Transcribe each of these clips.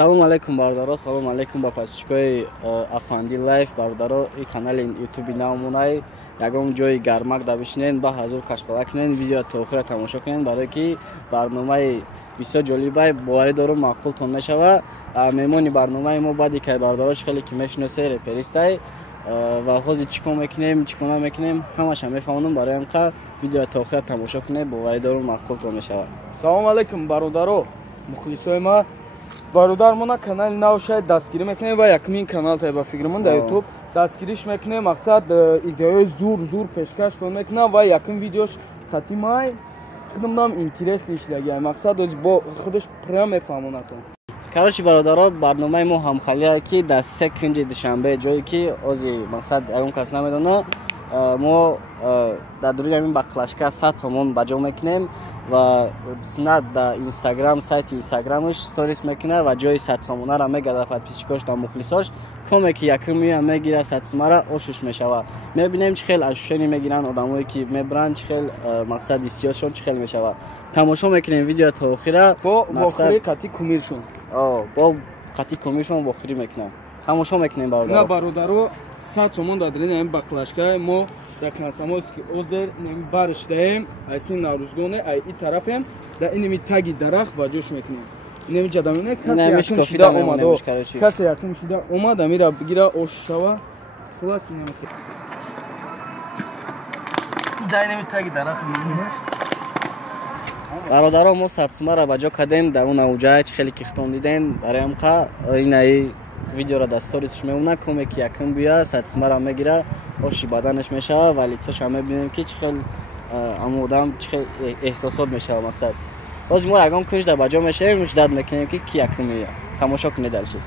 Салом алейкум бародаро, салом алейкум ба подписчикои Афанди Лайф бародаро. И канали YouTube наомунай ягон ҷои гармак да бишинен ба ҳазур кашбала кинен, видео то охира тамошо кинен, барое ки барномаи бисёр ҷолибай боварӣ дорум маъқултон мешава. Меҳмони барномаи мо баъди кай бародарош хеле ки мешиносе реперистай ва ҳозир чӣ кор мекунем, чӣ кор намекунем, ҳамаша мефаҳмонам. Бароям ка видео то охира тамошо кинед, боварӣ дорум маъқултон мешава. Салом алейкум бародаро, мухлисои ма. Бародар мо на канали нав шаyd дастгирӣ мекунем ва якмин канал ба фикримон дар YouTube дастгириш мекунем. Мақсад идеои зур пешкаштон мекунам ва якин видеош қатимай худам интересни ишлаги. Мақсад оз бо худаш прям мефаҳмонатон. Короче бародаро, барномаи мо ҳамхалия ки дар 2 душанбе ҷое ки ози мақсад ягон кас намедона, мо дар дуруи ҳамин бақлашка 100 сомон ба ҷо мекунем ва снат да Instagram, сайти Instagramш сторис мекуна ва ҷои 100 сомонара мегада подписчикош да мухлисош. Коме ки яким мия мегира 100 сомонара ошуш мешава. Мебинем чӣ хел ашушени мегиран одамое ки мебранд, чӣ хел мақсади сиёсашон чӣ хел мешава. Тамошо мекунем видео то охира бо вохири қати кумиршон. Бо қати кумиршон вохирӣ мекунам. Тамошо мекунем бародаро. На бародаро 100 сомон дадирин ҳамин бақлашка мо дар консамоис ки озер нами барш даем айсин наврӯзгоне ай и тарафем да инами таги дарахт ба ҷош мекунем. Инами ҷадамине касе якин шида омад. Касе якин шида омад амира бигира ош шава. Хулас инами да инами таги дарахт мекунем. бародаро мо 100 сомонара ба ҷо кадем да уна уҷаи чӣ хеле ки хитон диден бароям ка инаи видеора да сторисш мемона. Коме ки якин бия 100 сомонара мегира оши баданаш мешава ва лицоша мебинем ки чӣ хел аммо одам чӣ хел эҳсосот мешава. Мақсад ҳозир мо ягон кунҷда ба ҷо мешавем, ждат мекунем ки якин мия. Тамошо кунед алши.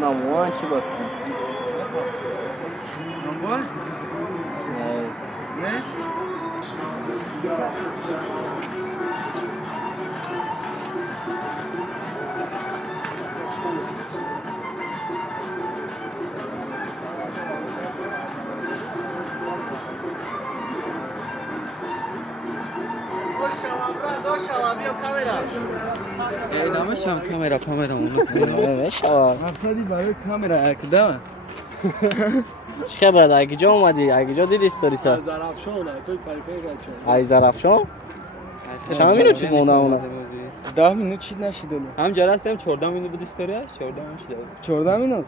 Намоан чӣ баст? Намоан? Не? Došala, bio kamera. Namešam kamera Mešava. Maqsadi barои kamera yakdama. Чӣ хабар, агиҷо омадӣ? Агиҷо диди сториса? Зарafshon, той полицейгачо. Ай Зарafshon? Чанд минут шуд монда? 10 минут чиз нашидоли. Ҳам ҷарастем 14 минут буд историяш, 14 минут шуд. 14 минут.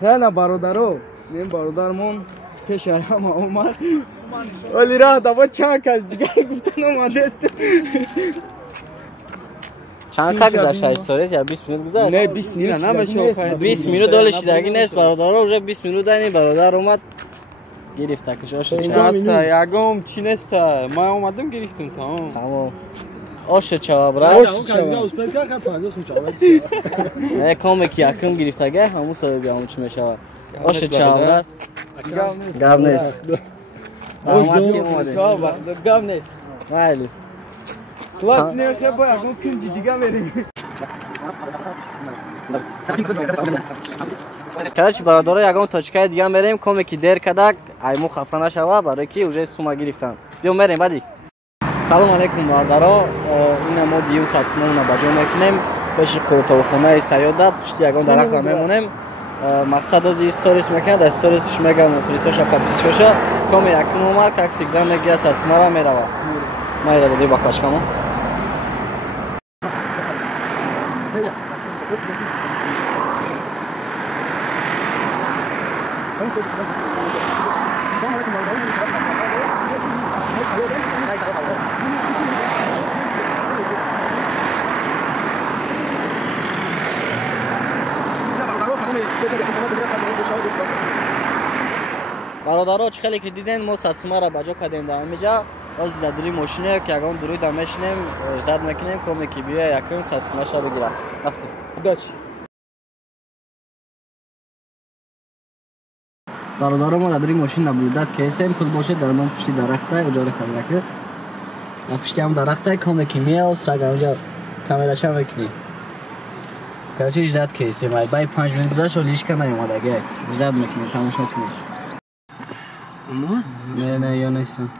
Хана бародаро, мен бародармон пеш ама омад. Оли ра даво чак аз дига гуфтан омадест. Чанд как гузашта историяш? Я 20 минут гузашт? Не 20 минут намешо. 20 минут доли шидаги нест бародаро, уже 20 минут дани бародар омад. Гирифта кашош Аста ягом чи неста. Ма омадам гирифтам тамом. Тамом. Ош чава брат. Не коме ки яким гирифтага ҳамун сабаби ҳамун чӣ мешава. Ош чава брат. Гап нест. Гап нест. Майли. Класс не хеба ягон кунҷи дига мерем. Короче бародаро ягон точкаи дига мерем, коме ки дер кадак айму хафа нашава барое ки уже сума гирифтан. Биё мерем бади. Салом алейкум бародаро, ина мо дию 100 сомона ба ҷо мекунем пеши қуртовхонаи Саёда пушти ягон дарахта мемонем. Мақсад ози сторис мекунад, аз сторисш мегам мухлисоша подписчикоша коме яким омад как всегда мегия 100 сомона мерава. Майра дади бақлашкамо. бародаро чӣ хеле ки диден мо 100 сомонара ба ҷо кадем да ҳамиҷа. ҳозир дар дури мошине ки ягон дуруи да мешинем, ждат мекунем коме ки бия якин 100 сомонаша бигира. Рафтем. Удачи. бародаро мо дар дури мошин наблюдат кесем, худ бошед дар мон пушти дарахта иҷора камераки. Дар пушти ҳам дарахта коме ки меост так ҳамҷа камераша мекунем. Короче ждат кесем. Ай бай 5 минут гузашт лишка наёмадаги. Ждат мекунем, тамошо кунем. Не, я нестам.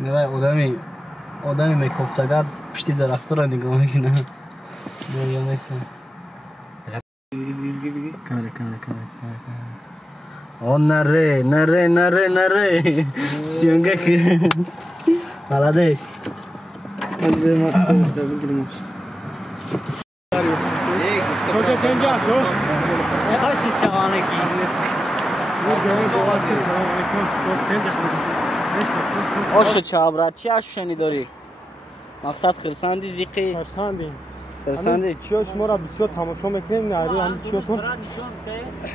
نه نگاه آدمی میکفتگر پشتی درخت را نگاه میکنه دریا نیستم نره سیونگه که ملادیس Sosa tenga to. Hoşçi çavanaki. Hoşçi çabra. چی اشونی داری؟ مقصد خرسندی زیقی. خرسندی. چیو شما را بسیار تماشا میکنیم ناری هم چیوتون.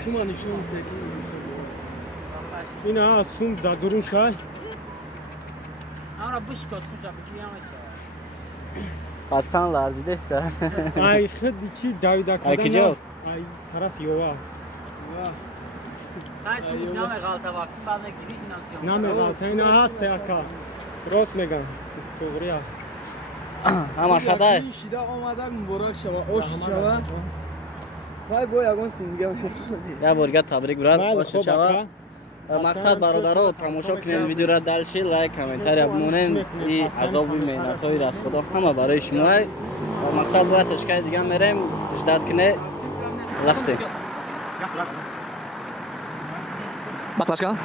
شما نشون تکی. اینا سوم در درون شای. آمرا بوش کن سوم جا بکیام شای. Patsan lazım işte. Ay خدی چی داویدا کدام. Ay کجا؟ Ay taraf yova. Hay sumuş name galta var. Fazla giriş nasyon. نام غلطه اینا هست اکا. راست میگم. توغریا. Ama sada. شیدا آمدن مبارک شوا. اوش شوا. وای بو یگان سینگه. Ya burga tabrik brad. Hoş çava. مقصد برادرها تماشا کنین ویدیو را دلشید لایک کامنتاری بمونین این عذاب مهنت های از خدا همه برای شما و مقصد باید تشکیل دیگه میریم اجداد کنه رفتیم بکلاشکا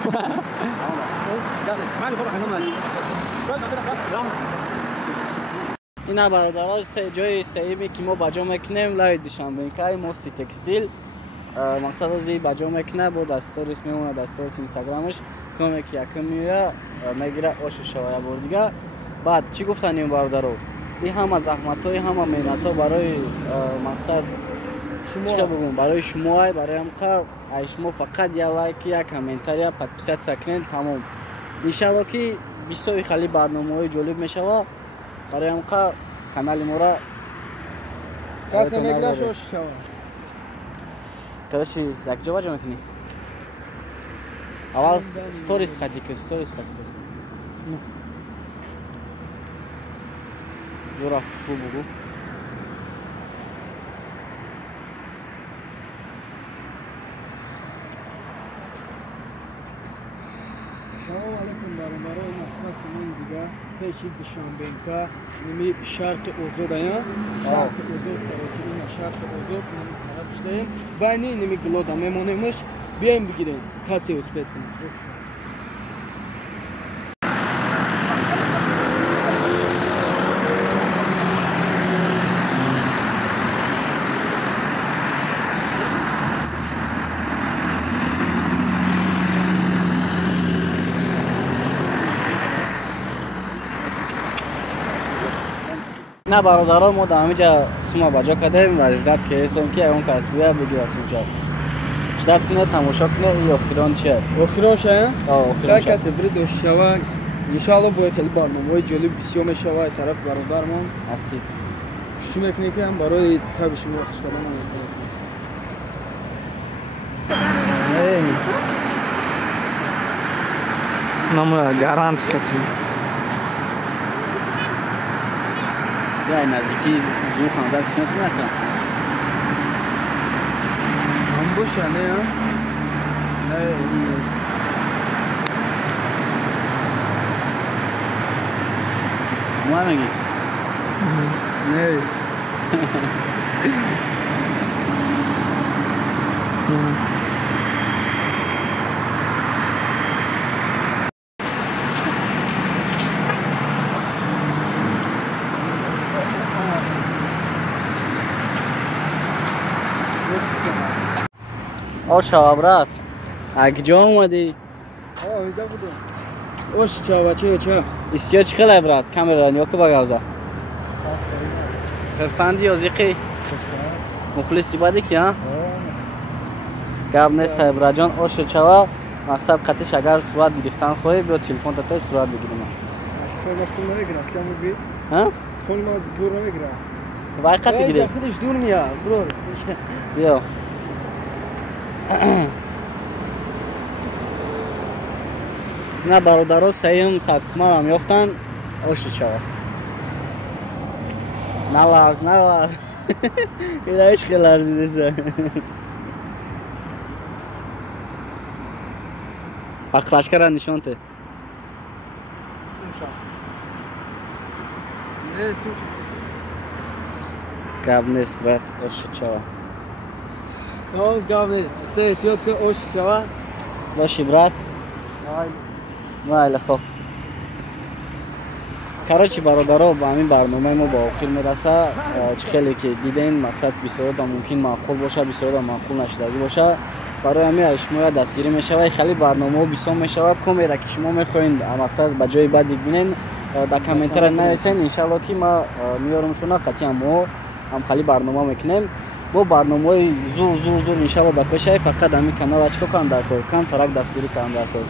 اینا برادرها جای سیمی که ما بجا میکنیم لای دوشنبه‌ای ماستی تکستیل مقصد از این بجا میکنه با دستوریس میمونه دستوریس اینستاگرامش کمک یکم میوه میگیره آشو شوایه بار دیگه بعد چی گفتن این برادرها این همه زحمت های همه مهنت ها برای مقصد چی بگم برای شما برای همقدر شما فقط یه لایک یک کامنتاری پادپیسات سکنین تمام انشالله که بیشتر خیلی برنامه های جالب میشه برای همقدر کانال ما را کسی میگیره شوش شوا Короче, як جا بجا میکنی؟ اول ستوریز خطی که ستوریز خطی که جورا شو بگو سلام علیکم برادران مقصد سمون دیگه پیشی دوشنبه‌ای نمی شرق اوزو دایم شرق اوزو کراچی اینا شرق اوزو نمی طرفش دایم بینی نمی گلودا میمونیمش بیایم بگیریم کسی اثبات کنیم نه برادرها ما در همینجا سوما بجا کردیم و اجداد که هستم که اون کس بیه بگیر از اونجا اجداد کنه تماشا کنه ای آخران چیه؟ آخران شاید؟ آخران شاید کسی برید و شوه انشاءالله باید خیلی برنامه های جالب بسیار میشوه طرف برادرمان هستی چی میکنه که هم برای تب شما را خوش کردن نام گارانت کتی یا نزدیکی زور کنزر کسمت نکن هم باشه نه هم نه این نیست ما میگی نه شابرات اگجا اومدی؟ اینجا بودم اوش چا بچه چا اسیا چی خیلی برات کامرا نیوکو بگاوزا خرسندی و زیقی مخلصی باده کی ها؟ گاب نیست صاحب جان اوش چوا مقصد قطعش اگر صورت گرفتن خواهی بیا تلفن تا صورت بگیریم خون نمیگرفت کم بگی ها؟ خون ما زور نمیگرفت باید قطعی گیره خودش دور میاد برو بیا نه برادرها سیم ساتسمان هم یافتن اوش چوا نه لرز اینا عشق لرزیده سه بقلاشکر را نشان ته گاب نیست برات اوش چوا گاب نیست خیلی اتیاد که اوش چوا باشی برات مایل خوب کارچی برادرها با همین برنامه ما با آخر میرسه خیلی که دیدین مقصد بسیار ممکن معقول باشه بسیار معقول نشدگی باشه برای همین اشمویا دستگیری میشه و خیلی برنامه بسیار میشه و کمی را که شما میخواین مقصد به جای بعد ببینین در کامنتر نویسین ان شاء الله که ما میارم شما قطعا ما هم خیلی برنامه میکنیم با برنامه زور ان شاء الله در پیش فقط همین کانال اچکو کن در کار کم ترک دستگیری کن در کار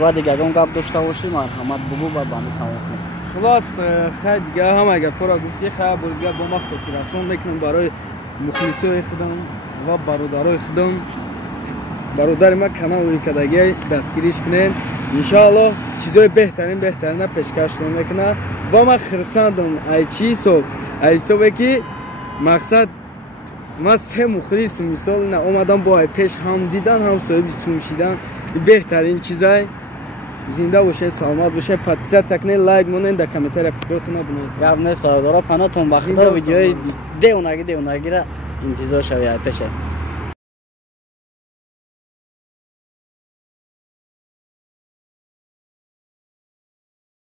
و دیگه اگه گپ داشته باشی مرحمت بگو و با همین تمام خلاص خیلی دیگه هم اگر پورا گفتی خیلی برگه با ما فکر رسون میکنم برای مخلصای خودم و برادرای خودم برادر ما کانال کداگی دستگیریش کنین ان شاء الله چیزای بهترین پیشکش میکنه و ما خرساندم ای چیزو که مقصد ما سه مخلص مثال نه اومدم با پیش هم دیدن هم صاحب سومشیدن بهترین چیزای زنده باشه سلامت باشه پادپیسات چکنین لایک مونین در کامنتر فکرتون بنویسین گپ نیست برادرها پناهتون بخدا ویدیوی دیوناگی را انتظار شوید پیشه